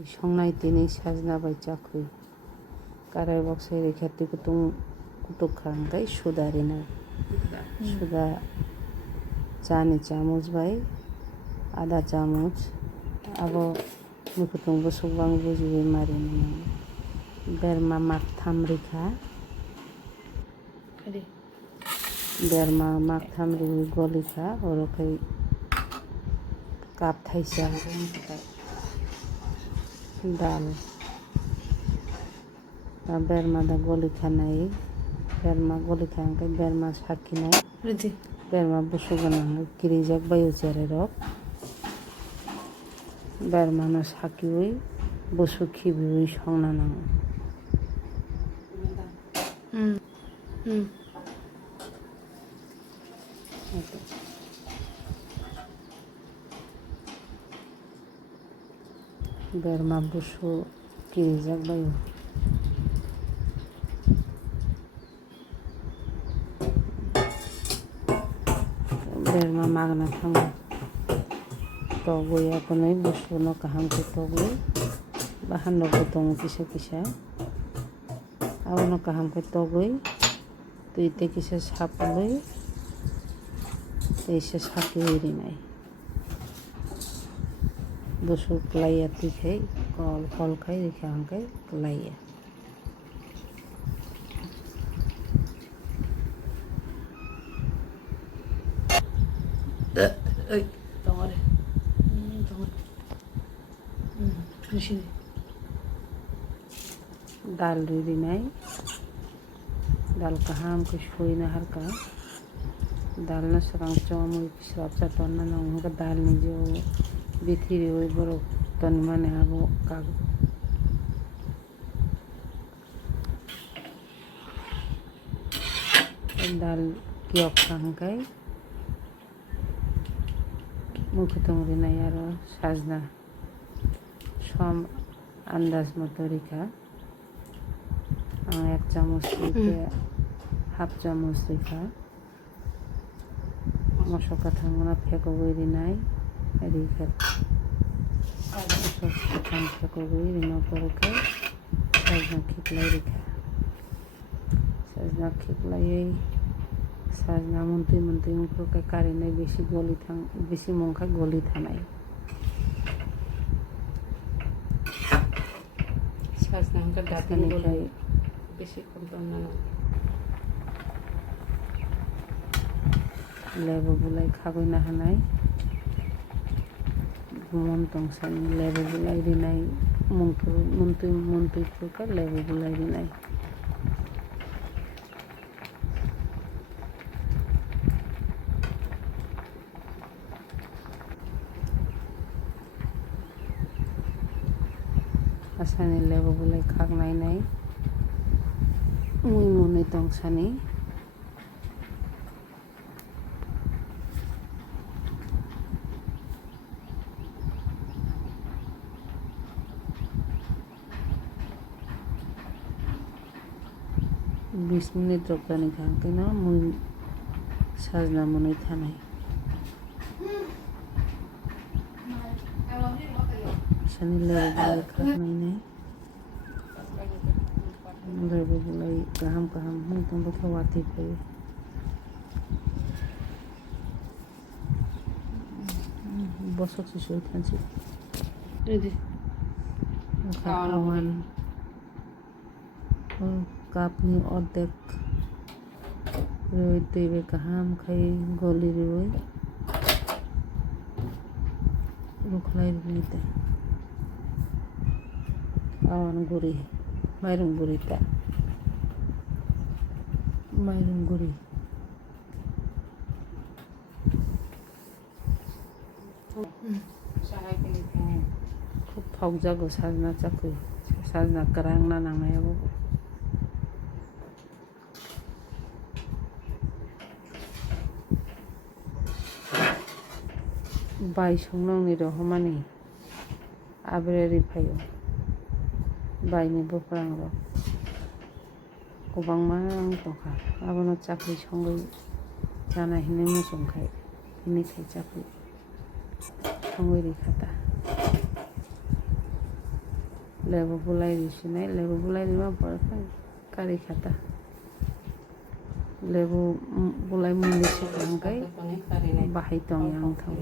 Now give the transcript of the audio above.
संनाय दिनै साजना बाय चाखुy karai boxai rekhati kutung kutuk khangkai sudarina suda chani chamuch bai ada chamuch abo mukutung busukbang bujibai marini berma maktham rikha berma maktham ri golikha orokai kap thaisa dal berma da golikha nai berma golikha angkai berma sakinai berma busuganang kirijak bayu chere rok berma no sakiui busu khibiui songna nango berma busu kirijak bayu berma magna thango togui aponai busu no kaham ke togui bahan no tongo kisa kisa abono kaham ke togui tuite kisa sapului teise sakiui rinai busu klaiya tikai kol khai rikha angkai klaiya dal rinai dal kaham ke shoina harka dal na sarang chomui sab chaton na nong ka dal ni jo bikhiri oi borok ton mane abo kag dal kiok angkai mukutung rinai aro sajna som andaz moto rikha ang 1 চামচ দিতে half চামচ rikha mosoka thangna phekogui rinai rikha mosoka thang phekogui rina porokai sajna khiklai rikha sajna khiklai sajna muntui muntui mukhrokai karinai beshi mongkha goli thanai sajna angka datani kai beshi komponna lebu bulai khagoi na hanai gumon tongsani lebu bulai rinai muntui khurka lebu bulai rinai asani lebu bulai khagnai nai mui munui tongsani बिस minute रokani khangkai no mui sajna munui thanai asani lebu bulai khagnai nai lebu bulai kaham mungtong bo khawati pai bosok sisoi thansi awan kapni ordek roi tebe kaham khai goli roi rukhlai rinite awan guri mairung guri ta mairung guri খুব ফাউজাগো সাজনা চাকুই সাজনা karang na nangnai abo bai songnong ni rohmani abre rifayo bai ni bufrang ro kobangma tongkha abono chakri songoi jana hinai musongkhai hini khai chakri songoi rikhata lebu bulai disinai lebu bulai ni ma kari khata lebu bulai muni sikrangkai bahai tong yang thang